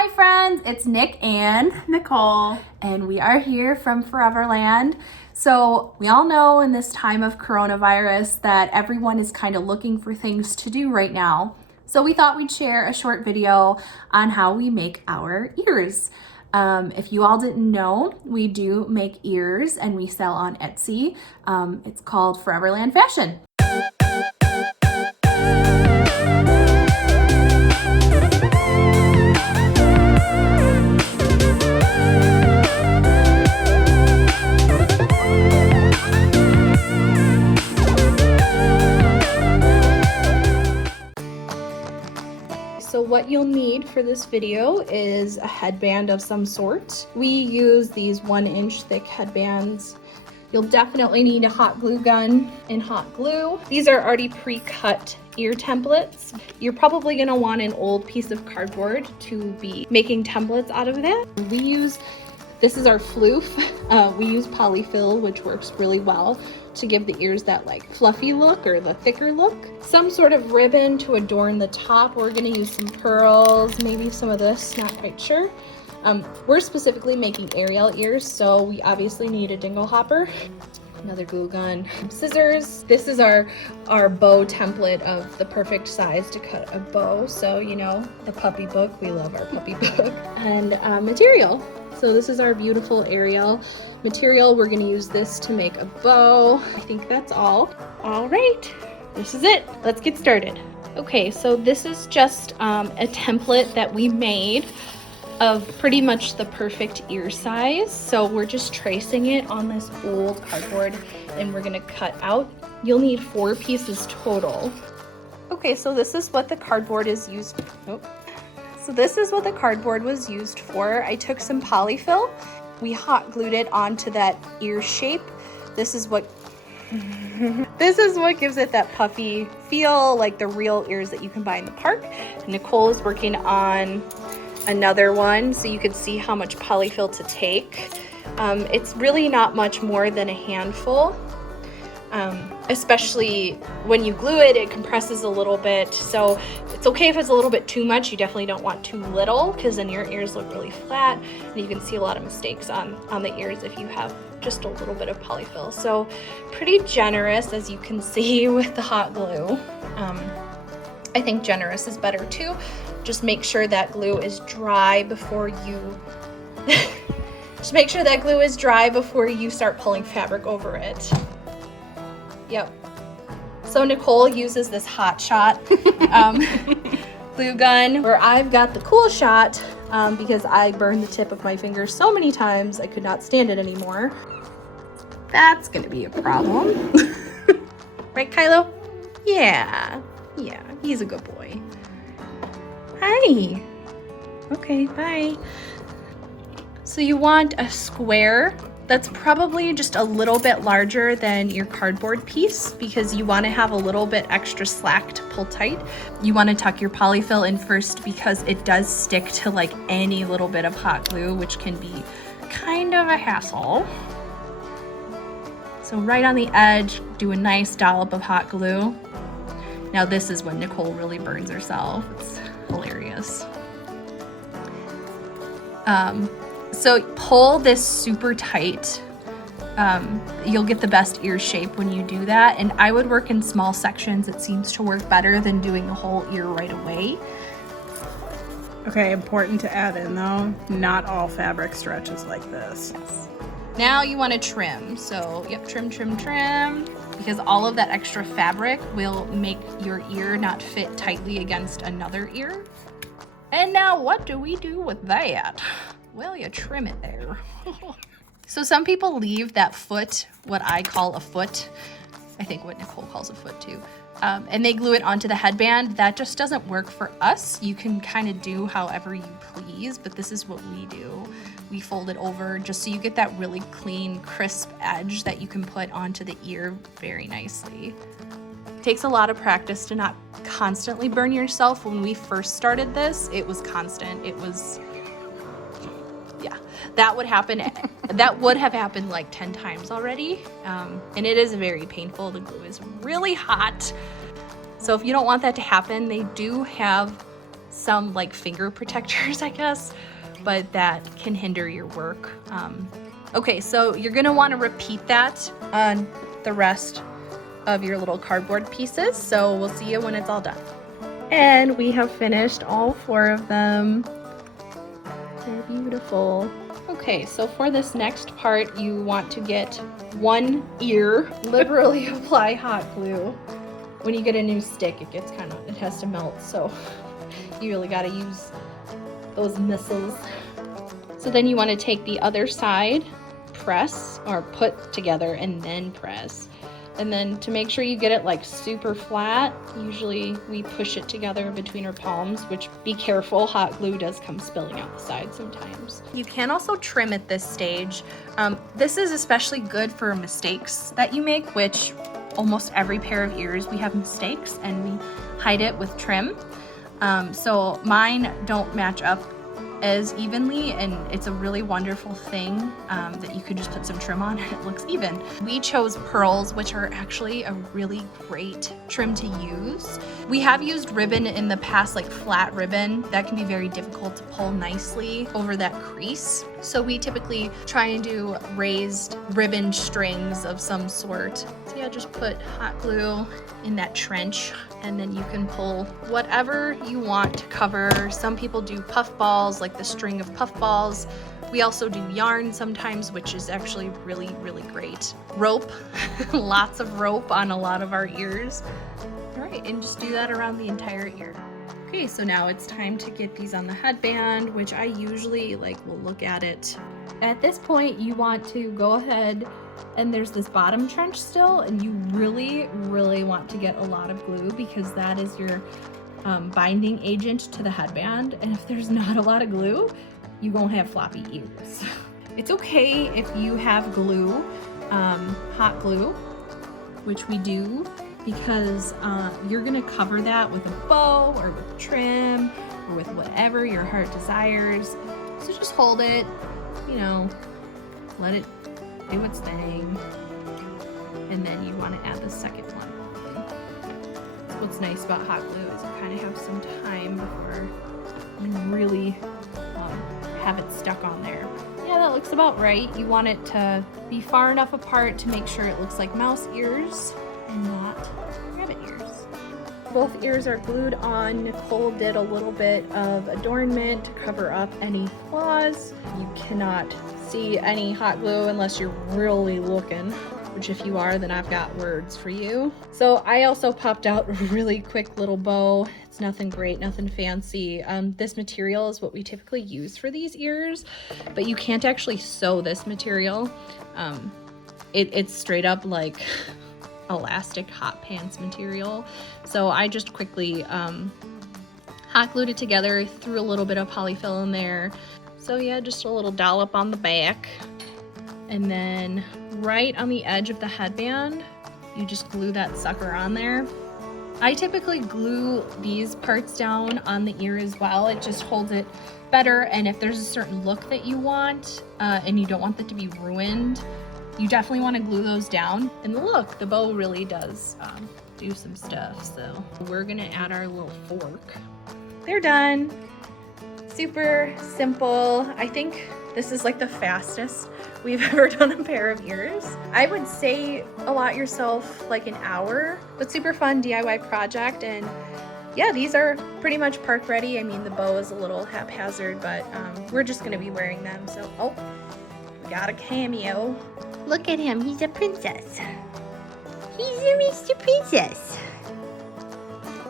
Hi friends, it's Nick and Nicole. And we are here from Foreverland. So we all know in this time of coronavirus that everyone is kind of looking for things to do right now. So we thought we'd share a short video on how we make our ears. If you all didn't know, we do make ears and we sell on Etsy. It's called Foreverland Fashion. So what you'll need for this video is a headband of some sort. We use these 1-inch thick headbands. You'll definitely need a hot glue gun and hot glue. These are already pre-cut ear templates. You're probably gonna want an old piece of cardboard to be making templates out of that. This is our floof. We use polyfill, which works really well to give the ears that like fluffy look or the thicker look. Some sort of ribbon to adorn the top. We're gonna use some pearls, maybe some of this, not quite sure. We're specifically making Ariel ears, so we obviously need a dingle hopper, another glue gun, scissors. This is our bow template of the perfect size to cut a bow. So, you know, the puppy book, we love our puppy book. And material. So this is our beautiful Ariel material. We're gonna use this to make a bow. I think that's all. All right, this is it. Let's get started. Okay, so this is just a template that we made of pretty much the perfect ear size. So we're just tracing it on this old cardboard and we're gonna cut out. You'll need 4 pieces total. Okay, so this is what the cardboard is used. So this is what the cardboard was used for. I took some polyfill. We hot glued it onto that ear shape. This is what gives it that puffy feel, like the real ears that you can buy in the park. Nicole is working on another one so you could see how much polyfill to take. It's really not much more than a handful. Especially when you glue it, it compresses a little bit. So it's okay if it's a little bit too much. You definitely don't want too little because then your ears look really flat and you can see a lot of mistakes on the ears if you have just a little bit of polyfill. So pretty generous, as you can see, with the hot glue. I think generous is better too. Just make sure that glue is dry before you just make sure that glue is dry before you start pulling fabric over it. Yep. So Nicole uses this Hot Shot glue gun, where I've got the Cool Shot because I burned the tip of my finger so many times I could not stand it anymore. That's gonna be a problem. Right, Kylo? Yeah, he's a good boy. Hi. Okay, bye. So you want a square that's probably just a little bit larger than your cardboard piece because you want to have a little bit extra slack to pull tight. You want to tuck your polyfill in first because it does stick to like any little bit of hot glue, which can be kind of a hassle. So right on the edge, do a nice dollop of hot glue. Now this is when Nicole really burns herself. It's hilarious. So pull this super tight. You'll get the best ear shape when you do that. And I would work in small sections. It seems to work better than doing the whole ear right away. Okay, important to add in though, not all fabric stretches like this. Yes. Now you want to trim. So yep, trim, because all of that extra fabric will make your ear not fit tightly against another ear. And now what do we do with that? Well, you trim it there. So some people leave that foot, what I call a foot, I think what Nicole calls a foot too, and they glue it onto the headband. That just doesn't work for us. You can kind of do however you please, but this is what we do. We fold it over just so you get that really clean, crisp edge that you can put onto the ear very nicely. It takes a lot of practice to not constantly burn yourself. When we first started this, it was constant. It was, yeah, that would happen. That would have happened like 10 times already. And it is very painful. The glue is really hot. So if you don't want that to happen, they do have some like finger protectors, I guess, but that can hinder your work. Okay, so you're gonna wanna repeat that on the rest of your little cardboard pieces. So we'll see you when it's all done. And we have finished all 4 of them. They're beautiful. Okay, so for this next part, you want to get one ear, liberally apply hot glue. When you get a new stick, it has to melt, so you really gotta use those missiles. So then you wanna take the other side, press, or put together and then press. And then to make sure you get it like super flat, usually we push it together between our palms, which be careful, hot glue does come spilling out the side sometimes. You can also trim at this stage. This is especially good for mistakes that you make, which almost every pair of ears we have mistakes and we hide it with trim. So mine don't match up as evenly, and it's a really wonderful thing that you could just put some trim on and it looks even. We chose pearls, which are actually a really great trim to use. We have used ribbon in the past, like flat ribbon. That can be very difficult to pull nicely over that crease. So we typically try and do raised ribbon strings of some sort. So yeah, just put hot glue in that trench and then you can pull whatever you want to cover. Some people do puff balls, like the string of puff balls. We also do yarn sometimes, which is actually really, really great. Rope, lots of rope on a lot of our ears. All right, and just do that around the entire ear. Okay, so now it's time to get these on the headband, which I usually will look at it. At this point, you want to go ahead, and there's this bottom trench still, and you really, really want to get a lot of glue because that is your binding agent to the headband. And if there's not a lot of glue, you won't have floppy ears. It's okay if you have glue, hot glue, which we do, because you're gonna cover that with a bow or with trim or with whatever your heart desires. So just hold it, let it do its thing. And then you wanna add the second one. So what's nice about hot glue is you kind of have some time before you really have it stuck on there. Yeah, that looks about right. You want it to be far enough apart to make sure it looks like mouse ears and not rabbit ears. Both ears are glued on. Nicole did a little bit of adornment to cover up any flaws. You cannot see any hot glue unless you're really looking, which if you are, then I've got words for you. So I also popped out a really quick little bow. It's nothing great, nothing fancy. This material is what we typically use for these ears, but you can't actually sew this material. It's straight up like elastic hot pants material. So I just quickly hot glued it together, threw a little bit of polyfill in there. So yeah, just a little dollop on the back. And then right on the edge of the headband, you just glue that sucker on there. I typically glue these parts down on the ear as well. It just holds it better. And if there's a certain look that you want and you don't want that to be ruined, you definitely want to glue those down. And look, the bow really does do some stuff. So we're gonna add our little fork. They're done. Super simple. I think this is like the fastest we've ever done a pair of ears. I would say allot yourself like an hour, but super fun DIY project. And yeah, these are pretty much park ready. I mean, the bow is a little haphazard, but we're just gonna be wearing them. So, oh, we got a cameo. Look at him, he's a princess. He's a Mr. Princess.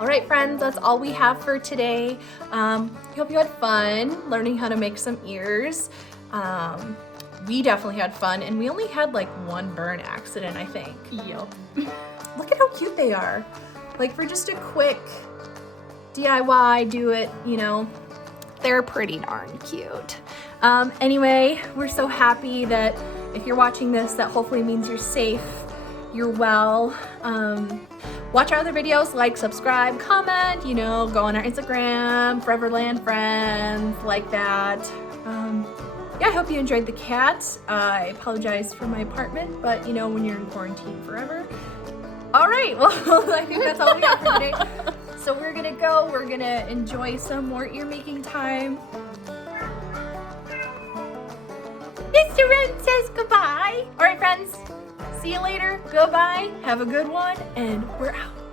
All right, friends, that's all we have for today. Hope you had fun learning how to make some ears. We definitely had fun, and we only had like one burn accident, I think. Yep. Look at how cute they are. Like for just a quick DIY, do it, they're pretty darn cute. Anyway, we're so happy that if you're watching this, that hopefully means you're safe, you're well. Watch our other videos, like, subscribe, comment, go on our Instagram, Foreverland Friends, like that. Yeah, I hope you enjoyed the cat. I apologize for my apartment, but when you're in quarantine forever. All right, well, I think that's all we got for today. So we're gonna go, we're gonna enjoy some more ear making time. Mr. Wren says goodbye. All right, friends, see you later. Goodbye, have a good one, and we're out.